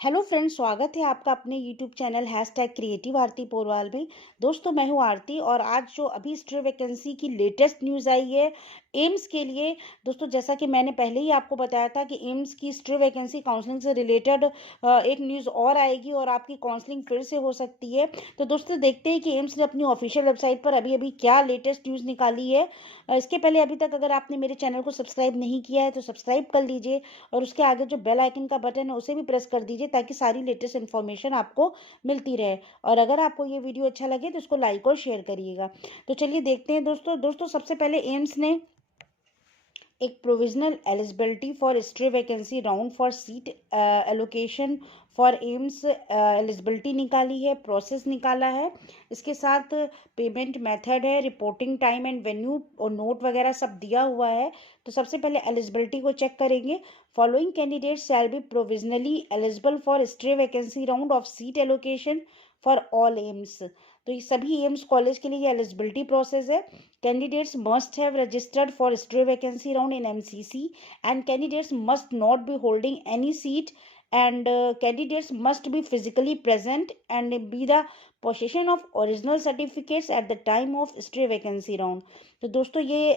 Hello friends, स्वागत है आपका अपने यूट्यूब चैनल #क्रिएटिव आरती पोरवाल में। दोस्तों, मैं हूं आरती और आज जो अभी स्ट्रे वैकेंसी की लेटेस्ट न्यूज़ आई है एम्स के लिए। दोस्तों, जैसा कि मैंने पहले ही आपको बताया था कि एम्स की स्ट्रे वैकेंसी काउंसलिंग से रिलेटेड एक न्यूज़ और आएगी और आपकी काउंसलिंग फिर से हो सकती है। तो दोस्तों, देखते हैं कि एम्स ने अपनी ऑफिशियल वेबसाइट पर अभी अभी क्या लेटेस्ट न्यूज़ निकाली है। इसके पहले अभी तक अगर आपने मेरे चैनल को सब्सक्राइब नहीं किया है तो सब्सक्राइब कर लीजिए और उसके आगे जो बेल आइकन का बटन है उसे भी प्रेस कर दीजिए ताकि सारी लेटेस्ट इन्फॉर्मेशन आपको मिलती रहे। और अगर आपको ये वीडियो अच्छा लगे तो इसको लाइक और शेयर करिएगा। तो चलिए देखते हैं दोस्तों सबसे पहले एम्स ने एक provisional eligibility for stray vacancy round for seat allocation for AIIMS eligibility निकाली है, प्रोसेस निकाला है। इसके साथ पेमेंट मेथड है, रिपोर्टिंग टाइम एंड वेन्यू और नोट वगैरह सब दिया हुआ है। तो सबसे पहले एलिजिबिलिटी को चेक करेंगे। Following candidates shall be provisionally eligible for stray vacancy round of seat allocation for all AIIMS. तो ये सभी एम्स कॉलेज के लिए एलिजिबिलिटी प्रोसेस है। Candidates must have registered for stray vacancy round in MCC and candidates must not be holding any seat and candidates must be physically present and be the possession of original certificates at the time of stray vacancy round। तो दोस्तों ये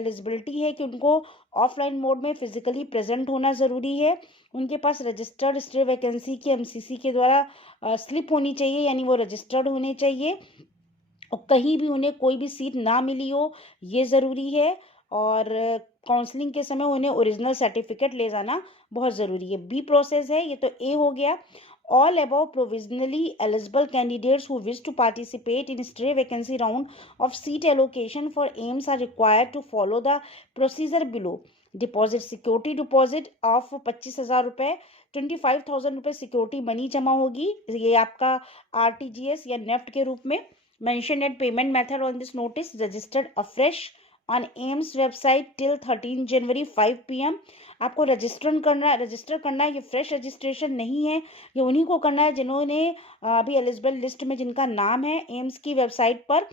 eligibility है कि उनको offline mode में physically present होना ज़रूरी है। उनके पास रजिस्टर्ड स्ट्रे वैकेंसी की एमसीसी के द्वारा स्लिप होनी चाहिए, यानी वो रजिस्टर्ड होने चाहिए और कहीं भी उन्हें कोई भी सीट ना मिली हो, ये ज़रूरी है। और काउंसलिंग के समय उन्हें ओरिजिनल सर्टिफिकेट ले जाना बहुत ज़रूरी है। बी प्रोसेस है, ये तो ए हो गया। All above provisionally eligible candidates who wish to participate in stray vacancy round of seat allocation for AIMS are required to follow the procedure below. Deposit security deposit of 25,000 रुपये, 25,000 रुपये security money जमा होगी। ये आपका RTGS या NEFT के रूप में। Mention and payment method on this notice registered afresh on AIMS website till 13 January 5 PM। आपको रजिस्टर करना है। ये फ्रेश रजिस्ट्रेशन नहीं है, ये उन्हीं को करना है जिन्होंने अभी एलिजिबल लिस्ट में जिनका नाम है एम्स की वेबसाइट पर।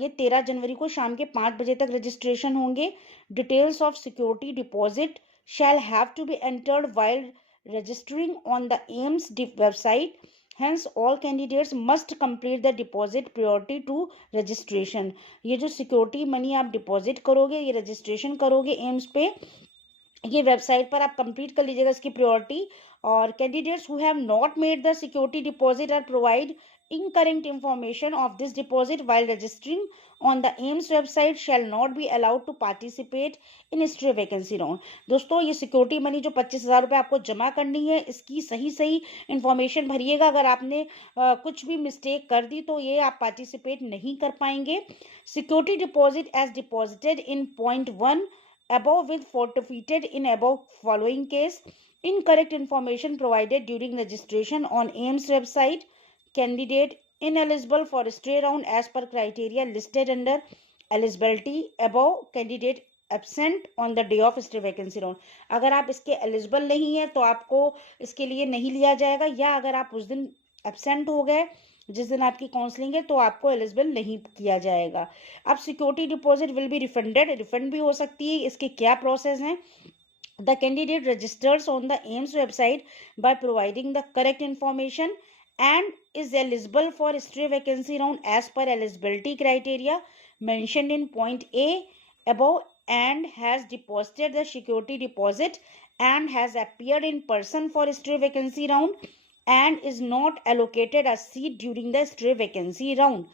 ये 13 जनवरी को शाम के 5 बजे तक रजिस्ट्रेशन होंगे। Details of security deposit shall have to be entered while registering on the AIIMS website. Hence, all candidates must complete the deposit priority to registration। ये जो सिक्योरिटी मनी आप डिपॉजिट करोगे, ये रजिस्ट्रेशन करोगे एम्स पे, ये website पर आप कंप्लीट कर लीजिएगा इसकी प्रायोरिटी। और candidates who have not made the security deposit or provide incorrect information of this deposit while registering on the AIMS website shall not be allowed to participate in stray vacancy round। दोस्तों, ये security money जो 25,000 रुपये आपको जमा करनी है, इसकी सही सही इंफॉर्मेशन भरिएगा। अगर आपने कुछ भी मिस्टेक कर दी तो ये आप पार्टिसिपेट नहीं कर पाएंगे। Security deposit as deposited in .1 above with forfeited in above following case: incorrect information provided during registration on AIMS website, candidate ineligible for stray round as per criteria listed under eligibility above, candidate absent on the day of stray vacancy round। अगर आप इसके eligible नहीं है तो आपको इसके लिए नहीं लिया जाएगा, या अगर आप उस दिन एबसेंट हो गए जिस दिन आपकी काउंसलिंग है तो आपको एलिजिबल नहीं किया जाएगा। अब security deposit will be refund भी हो सकती है। इसके क्या प्रोसेस हैं? The candidate registers on the AIIMS website by providing the correct information and is eligible for stray vacancy round as per eligibility criteria mentioned in point A above and has deposited the security deposit and has appeared in person for stray vacancy round and is not allocated a seat during the stray vacancy round।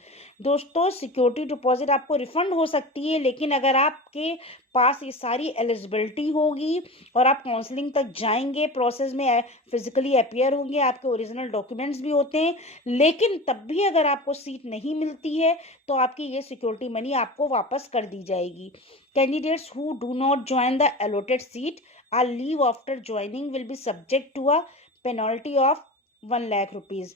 दोस्तों, security deposit आपको refund हो सकती है, लेकिन अगर आपके पास ये सारी एलिजिबिलिटी होगी और आप काउंसलिंग तक जाएंगे, प्रोसेस में फिजिकली अपियर होंगे, आपके ओरिजिनल डॉक्यूमेंट्स भी होते हैं, लेकिन तब भी अगर आपको सीट नहीं मिलती है तो आपकी ये सिक्योरिटी मनी आपको वापस कर दी जाएगी। Candidates who do not join the allotted seat or leave after joining will be subject to a penalty of 1 lakh rupees.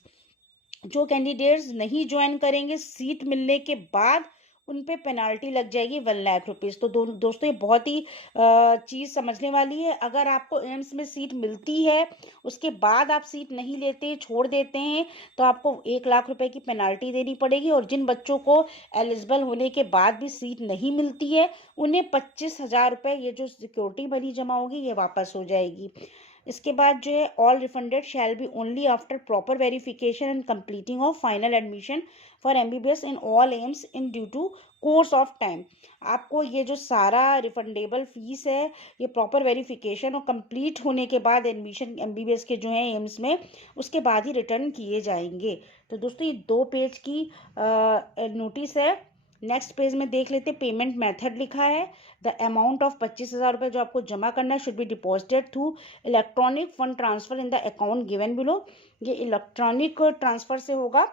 जो कैंडिडेट्स नहीं ज्वाइन करेंगे सीट मिलने के बाद उन पे पेनाल्टी लग जाएगी 1 लाख रुपीज़। तो दोस्तों, ये बहुत ही चीज़ समझने वाली है। अगर आपको एम्स में सीट मिलती है, उसके बाद आप सीट नहीं लेते, छोड़ देते हैं, तो आपको 1 लाख रुपए की पेनाल्टी देनी पड़ेगी। और जिन बच्चों को एलिजिबल होने के बाद भी सीट नहीं मिलती है, उन्हें 25,000 रुपये, ये जो सिक्योरिटी मनी जमा होगी, ये वापस हो जाएगी। इसके बाद जो है all refunded shall be only after proper verification and completing of final admission for MBBS in all AIIMS in due to course of time. आपको ये जो सारा रिफंडेबल फीस है ये प्रॉपर वेरिफिकेशन और कंप्लीट होने के बाद एडमिशन एमबीबीएस के जो है एम्स में उसके बाद ही रिटर्न किए जाएंगे। तो दोस्तों ये 2 पेज की नोटिस है। नेक्स्ट पेज में देख लेते, पेमेंट मेथड लिखा है। द अमाउंट ऑफ 25,000 रुपये जो आपको जमा करना है should be deposited through electronic fund transfer in the account given below. ये इलेक्ट्रॉनिक ट्रांसफर से होगा।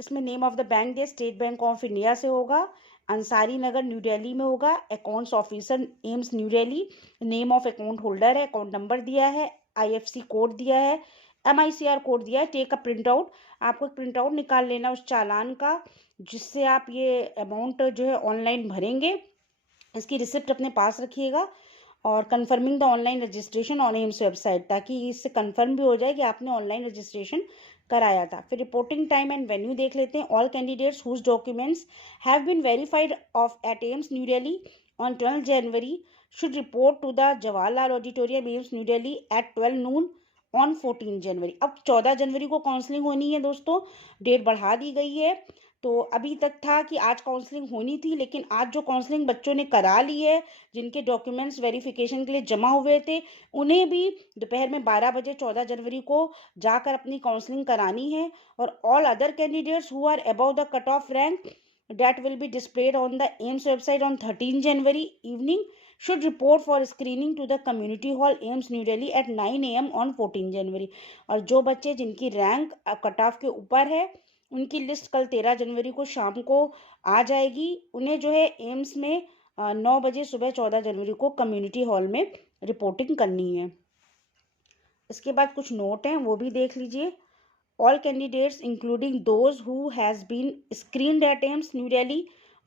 इसमें नेम ऑफ द बैंक दिया, स्टेट बैंक ऑफ इंडिया से होगा, अंसारी नगर न्यू दिल्ली में होगा, accounts officer AIIMS New Delhi, name of account holder है, अकाउंट नंबर दिया है, आईएफसी कोड दिया है, MICR कोड दिया है। टेक अ प्रिंट आउट, आपको प्रिंट आउट निकाल लेना उस चालान का जिससे आप ये अमाउंट जो है ऑनलाइन भरेंगे। इसकी रिसिप्ट अपने पास रखिएगा और confirming the online registration on AIIMS website, ताकि इससे कंफर्म भी हो जाए कि आपने ऑनलाइन रजिस्ट्रेशन कराया था। फिर रिपोर्टिंग टाइम एंड वेन्यू देख लेते हैं। All candidates whose documents have been verified of at AIIMS New Delhi on 12 January should report to the Jawaharlal auditorium AIIMS New Delhi at 12 noon on 14 January. अब 14 जनवरी को काउंसलिंग होनी है दोस्तों, डेट बढ़ा दी गई है। तो अभी तक था कि आज काउंसलिंग होनी थी, लेकिन आज जो काउंसलिंग बच्चों ने करा ली है, जिनके डॉक्यूमेंट्स वेरिफिकेशन के लिए जमा हुए थे, उन्हें भी दोपहर में 12 बजे 14 जनवरी को जाकर अपनी काउंसलिंग करानी है। और all other candidates who are above the cut off rank that will be displayed on the AIMS website on 13 January evening should report for screening to the community hall AIMS New Delhi at 9 AM on 14 January। और जो बच्चे जिनकी rank cut off के ऊपर है उनकी list कल 13 जनवरी को शाम को आ जाएगी। उन्हें जो है एम्स में 9 बजे सुबह 14 जनवरी को कम्युनिटी हॉल में रिपोर्टिंग करनी है। इसके बाद कुछ नोट हैं वो भी देख लीजिए। All candidates, including those who has been screened at AIMS New Delhi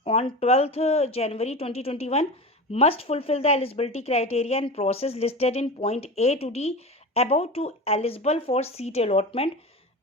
on 12th January 2021, must fulfill the eligibility criteria and process listed in point A to D above to eligible for seat allotment.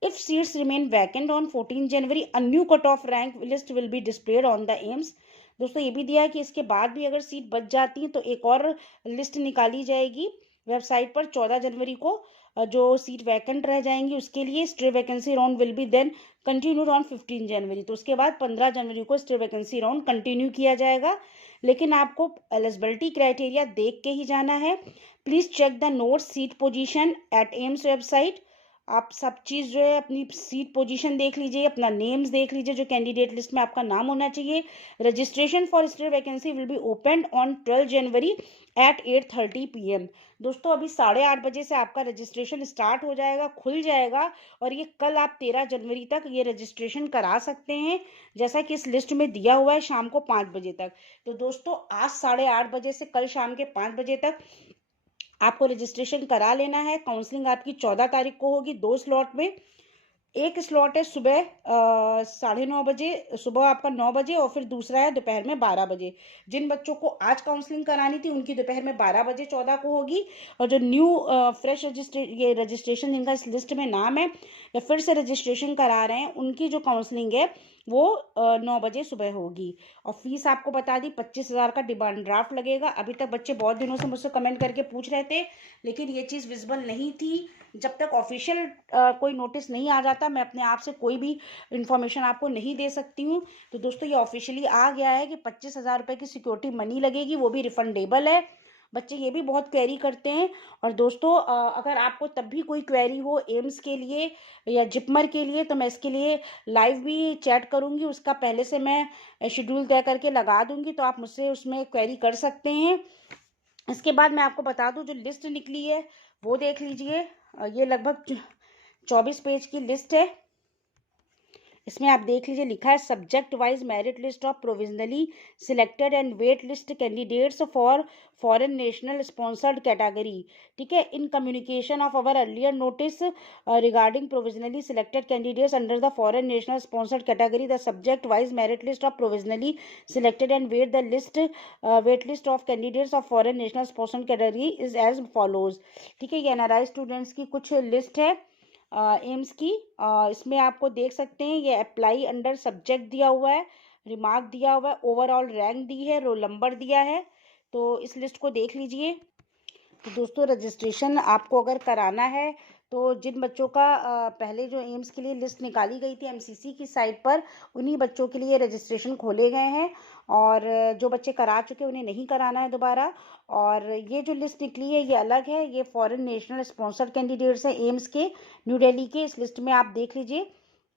If seats remain vacant on 14 January, a new cut-off rank list will be displayed on the AIMS। दोस्तों ये भी दिया है कि इसके बाद भी अगर सीट बच जाती है तो एक और लिस्ट निकाली जाएगी वेबसाइट पर 14 जनवरी को। जो सीट वैकेंट रह जाएंगी उसके लिए stay vacancy round will be then continued on 15 January. तो उसके बाद 15 जनवरी को स्टे वैकेंसी राउंड कंटिन्यू किया जाएगा, लेकिन आपको एलिजिबिलिटी क्राइटेरिया देख के ही जाना है। Please check the note seat position at AIIMS website. आप सब चीज़ जो है अपनी सीट पोजीशन देख लीजिए, अपना नेम्स देख लीजिए, जो कैंडिडेट लिस्ट में आपका नाम होना चाहिए। Registration for state vacancy will be open on 12 January at 8:30 PM। दोस्तों अभी 8:30 बजे से आपका रजिस्ट्रेशन स्टार्ट हो जाएगा, खुल जाएगा, और ये कल आप 13 जनवरी तक ये रजिस्ट्रेशन करा सकते हैं, जैसा कि इस लिस्ट में दिया हुआ है, शाम को 5 बजे तक। तो दोस्तों आज 8:30 बजे से कल शाम के 5 बजे तक आपको रजिस्ट्रेशन करा लेना है। काउंसलिंग आपकी 14 तारीख को होगी 2 स्लॉट में। एक स्लॉट है सुबह 9:30 बजे, सुबह आपका 9 बजे, और फिर दूसरा है दोपहर में 12 बजे। जिन बच्चों को आज काउंसलिंग करानी थी उनकी दोपहर में 12 बजे 14 को होगी, और जो न्यू फ्रेश रजिस्ट्रेशन जिनका इस लिस्ट में नाम है या फिर से रजिस्ट्रेशन करा रहे हैं उनकी जो काउंसलिंग है वो 9 बजे सुबह होगी। और फीस आपको बता दी 25,000 का डिमांड ड्राफ्ट लगेगा। अभी तक बच्चे बहुत दिनों से मुझसे कमेंट करके पूछ रहे थे, लेकिन ये चीज़ विजिबल नहीं थी। जब तक ऑफिशियल कोई नोटिस नहीं आ जाता मैं अपने आप से कोई भी इंफॉर्मेशन आपको नहीं दे सकती हूँ। तो दोस्तों ये ऑफिशियली आ गया है कि 25,000 रुपये की सिक्योरिटी मनी लगेगी, वो भी रिफंडेबल है। बच्चे ये भी बहुत क्वेरी करते हैं। और दोस्तों अगर आपको तब भी कोई क्वेरी हो एम्स के लिए या जिपमर के लिए तो मैं इसके लिए लाइव भी चैट करूँगी, उसका पहले से मैं शेड्यूल तय करके लगा दूँगी, तो आप मुझसे उसमें क्वेरी कर सकते हैं। इसके बाद मैं आपको बता दूँ जो लिस्ट निकली है वो देख लीजिए। ये लगभग 24 पेज की लिस्ट है। इसमें आप देख लीजिए, लिखा है subject wise merit list of provisionally selected and wait list candidates for foreign national sponsored category. ठीक है, in communication of our earlier notice regarding provisionally selected candidates under the foreign national sponsored category the subject wise merit list of provisionally selected and wait list of candidates of foreign national sponsored category is as follows. ठीक है, ये NRI students की कुछ list है AIIMS की। इसमें आपको देख सकते हैं ये अप्लाई अंडर सब्जेक्ट दिया हुआ है, रिमार्क दिया हुआ है, ओवरऑल रैंक दी है, रोल नंबर दिया है। तो इस लिस्ट को देख लीजिए। तो दोस्तों रजिस्ट्रेशन आपको अगर कराना है तो जिन बच्चों का पहले जो एम्स के लिए लिस्ट निकाली गई थी एमसीसी की साइट पर, उन्हीं बच्चों के लिए रजिस्ट्रेशन खोले गए हैं। और जो बच्चे करा चुके उन्हें नहीं कराना है दोबारा। और ये जो लिस्ट निकली है ये अलग है, ये फॉरेन नेशनल स्पॉन्सर्ड कैंडिडेट्स हैं एम्स के न्यू दिल्ली के। इस लिस्ट में आप देख लीजिए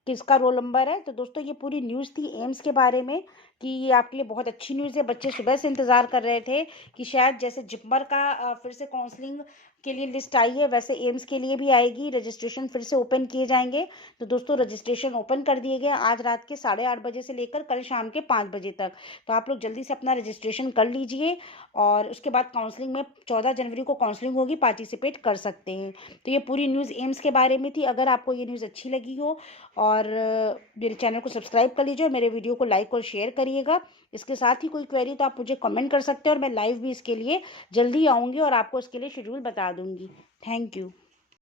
किसका रोल नंबर है। तो दोस्तों ये पूरी न्यूज़ थी एम्स के बारे में कि ये आपके लिए बहुत अच्छी न्यूज़ है। बच्चे सुबह से इंतज़ार कर रहे थे कि शायद जैसे जिपमर का फिर से काउंसलिंग के लिए लिस्ट आई है, वैसे एम्स के लिए भी आएगी, रजिस्ट्रेशन फिर से ओपन किए जाएंगे। तो दोस्तों रजिस्ट्रेशन ओपन कर दिए गए आज रात के 8:30 बजे से लेकर कल शाम के 5 बजे तक। तो आप लोग जल्दी से अपना रजिस्ट्रेशन कर लीजिए और उसके बाद काउंसलिंग में 14 जनवरी को काउंसलिंग होगी, पार्टिसिपेट कर सकते हैं। तो ये पूरी न्यूज़ एम्स के बारे में थी। अगर आपको ये न्यूज़ अच्छी लगी हो और मेरे चैनल को सब्सक्राइब कर लीजिए और मेरे वीडियो को लाइक और शेयर करिएगा। इसके साथ ही कोई क्वेरी तो आप मुझे कमेंट कर सकते हैं और मैं लाइव भी इसके लिए जल्दी आऊँगी और आपको इसके लिए शेड्यूल बता दूँगी। Thank you.